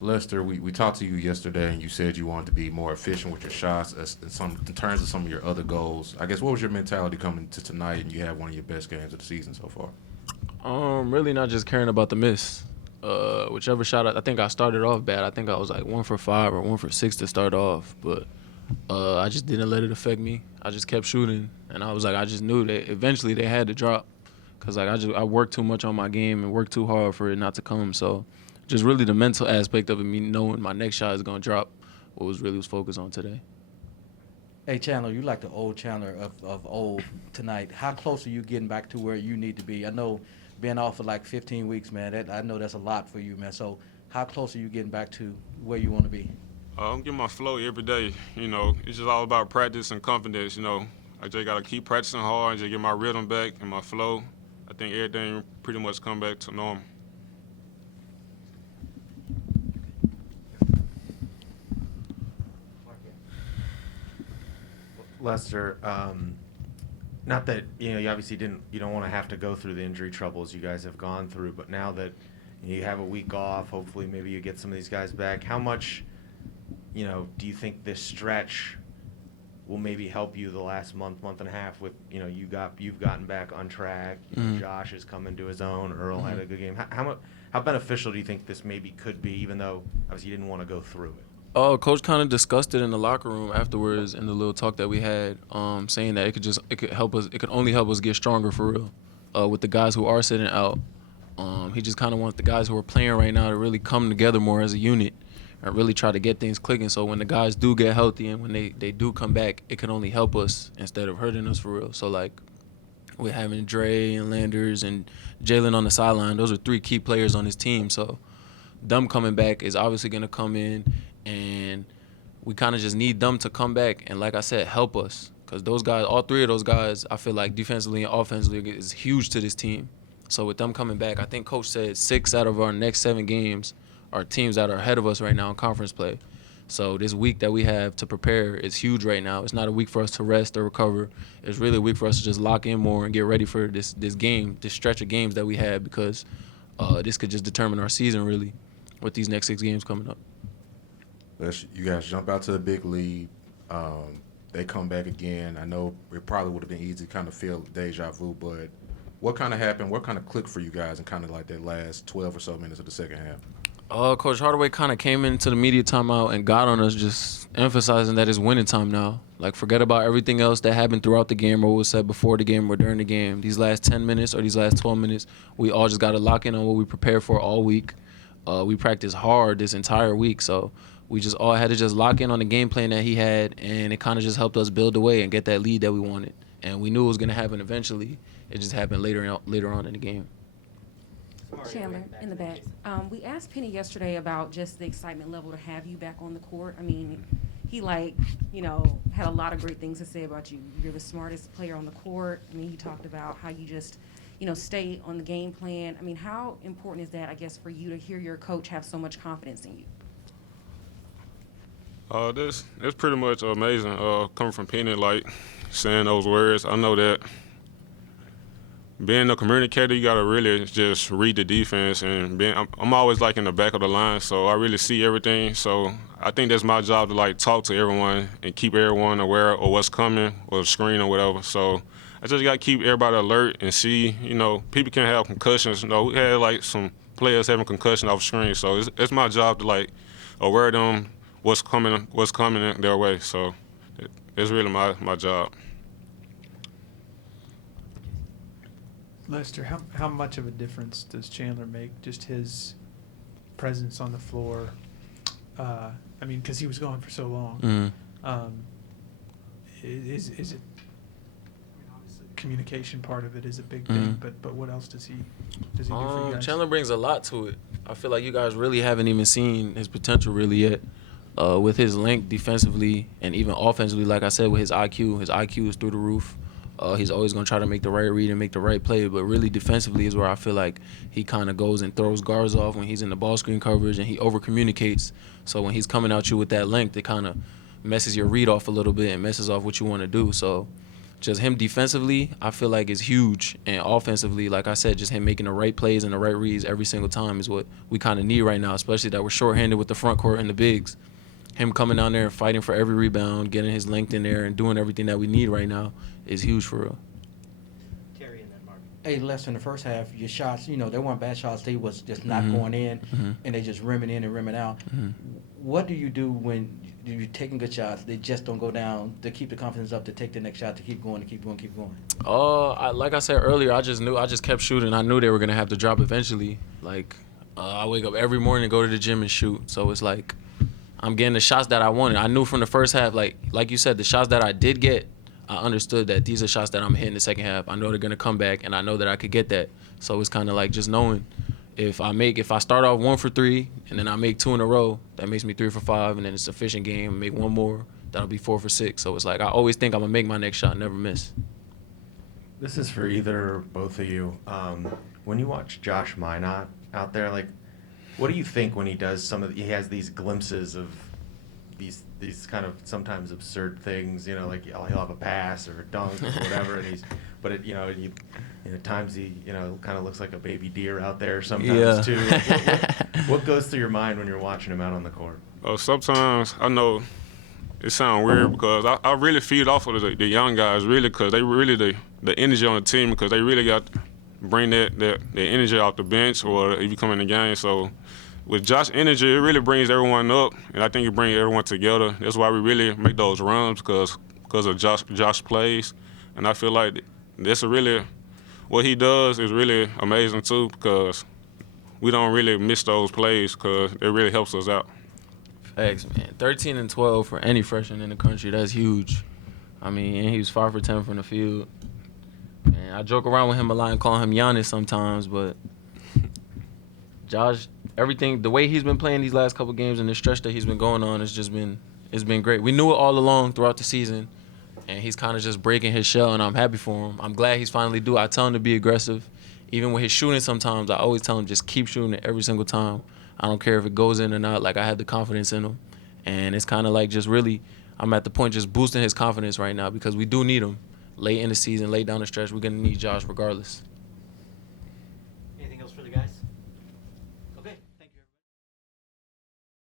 Lester, we talked to you yesterday, and you said you wanted to be more efficient with your shots in terms of some of your other goals. I guess what was your mentality coming to tonight, and you had one of your best games of the season so far? Really not just caring about the miss. Whichever shot I think I started off bad. I think I was like 1 for 5 or 1 for 6 to start off, but I just didn't let it affect me. I just kept shooting, and I was like, I just knew that eventually they had to drop, cause like I worked too much on my game and worked too hard for it not to come. So, just really the mental aspect of it, me knowing my next shot is gonna drop, what was focused on today. Hey Chandler, you like the old Chandler of old tonight. How close are you getting back to where you need to be? I know being off for like 15 weeks, man. I know that's a lot for you, man. So how close are you getting back to where you want to be? I'm getting my flow every day. It's just all about practice and confidence. I just gotta keep practicing hard and just get my rhythm back and my flow. I think everything pretty much come back to normal. Lester, not that you obviously you don't want to have to go through the injury troubles you guys have gone through, but now that you have a week off, hopefully maybe you get some of these guys back. How much, do you think this stretch will maybe help you the last month and a half with you've gotten back on track. Josh has come into his own. Earl had a good game. How beneficial do you think this maybe could be, even though obviously you didn't want to go through it? Coach kind of discussed it in the locker room afterwards in the little talk that we had, saying that it could help us. It could only help us get stronger for real. With the guys who are sitting out, he just kind of wants the guys who are playing right now to really come together more as a unit and really try to get things clicking. So when the guys do get healthy and when they do come back, it can only help us instead of hurting us for real. So like with having Dre and Landers and Jalen on the sideline, those are 3 key players on his team. So them coming back is obviously going to come in, and we kind of just need them to come back and, like I said, help us. Because those guys, all 3 of those guys, I feel like defensively and offensively is huge to this team. So with them coming back, I think Coach said 6 out of our next 7 games are teams that are ahead of us right now in conference play. So this week that we have to prepare is huge right now. It's not a week for us to rest or recover. It's really a week for us to just lock in more and get ready for this game, this stretch of games that we have, because this could just determine our season really with these next 6 games coming up. You guys jump out to the big lead. They come back again. I know it probably would have been easy to kind of feel deja vu, but what kind of happened? What kind of clicked for you guys in kind of like that last 12 or so minutes of the second half? Coach Hardaway kind of came into the media timeout and got on us, just emphasizing that it's winning time now. Like, forget about everything else that happened throughout the game or was said before the game or during the game. These last 10 minutes or these last 12 minutes, we all just got to lock in on what we prepared for all week. We practiced hard this entire week, so we just all had to just lock in on the game plan that he had, and it kind of just helped us build away and get that lead that we wanted. And we knew it was going to happen eventually. It just happened later on in the game. Chandler, in the back. We asked Penny yesterday about just the excitement level to have you back on the court. I mean, he had a lot of great things to say about you. You're the smartest player on the court. I mean, he talked about how you just, stay on the game plan. I mean, how important is that, I guess, for you to hear your coach have so much confidence in you? This it's pretty much amazing. Coming from Penny, like saying those words, I know that being a communicator, you gotta really just read the defense, and I'm always like in the back of the line, so I really see everything. So I think that's my job to like talk to everyone and keep everyone aware of what's coming or the screen or whatever. So I just gotta keep everybody alert and see. People can have concussions. We had like some players having concussion off screen, so it's my job to like aware them what's coming their way. So it's really my job. Lester, how much of a difference does Chandler make, just his presence on the floor? I mean, because he was gone for so long. Is it? I mean, obviously, the communication part of it is a big thing, but what else does he do for you guys? Chandler brings a lot to it. I feel like you guys really haven't even seen his potential really yet. With his length defensively and even offensively, like I said, with his IQ is through the roof. He's always going to try to make the right read and make the right play, but really defensively is where I feel like he kind of goes and throws guards off when he's in the ball screen coverage, and he over-communicates. So when he's coming at you with that length, it kind of messes your read off a little bit and messes off what you want to do. So just him defensively, I feel like is huge. And offensively, like I said, just him making the right plays and the right reads every single time is what we kind of need right now, especially that we're shorthanded with the front court and the bigs. Him coming down there and fighting for every rebound, getting his length in there, and doing everything that we need right now is huge for real. Terry and then Mark. Hey, Les, in the first half, your shots, they weren't bad shots. They was just not Mhm. going in, Mhm. and they just rimming in and rimming out. Mhm. What do you do when you're taking good shots, they just don't go down, to keep the confidence up, to take the next shot, to keep going, to keep going, keep going? Like I said earlier, I just kept shooting. I knew they were gonna have to drop eventually. Like, I wake up every morning and go to the gym and shoot. So it's like, I'm getting the shots that I wanted. I knew from the first half, like you said, the shots that I did get, I understood that these are shots that I'm hitting the second half. I know they're gonna come back, and I know that I could get that. So it's kind of like just knowing if I start off 1 for 3 and then I make 2 in a row, that makes me 3 for 5, and then it's a efficient game. Make 1 more, that'll be 4 for 6. So it's like I always think I'm gonna make my next shot, never miss. This is for either or both of you. When you watch Josh Minot out there, like, what do you think when he does he has these glimpses of these kind of sometimes absurd things, like he'll have a pass or a dunk or whatever, and at times he, kind of looks like a baby deer out there sometimes Yeah. too. Like, what goes through your mind when you're watching him out on the court? Sometimes I know it sounds weird because I really feed off of the young guys, really, because they really the energy on the team, because they really got to bring that energy off the bench or if you come in the game. So with Josh's energy, it really brings everyone up, and I think it brings everyone together. That's why we really make those runs, because of Josh plays, and I feel like what he does is really amazing too, because we don't really miss those plays because it really helps us out. Facts, man. 13 and 12 for any freshman in the country, that's huge. I mean, and he was 5 for 10 from the field. And I joke around with him a lot and call him Giannis sometimes, but Josh, the way he's been playing these last couple games and the stretch that he's been going on, it's been great. We knew it all along throughout the season, and he's kind of just breaking his shell, and I'm happy for him. I'm glad he's finally I tell him to be aggressive. Even with his shooting sometimes, I always tell him just keep shooting it every single time. I don't care if it goes in or not. Like, I have the confidence in him. And it's kind of like just really, I'm at the point just boosting his confidence right now because we do need him. Late in the season, late down the stretch, we're going to need Josh regardless.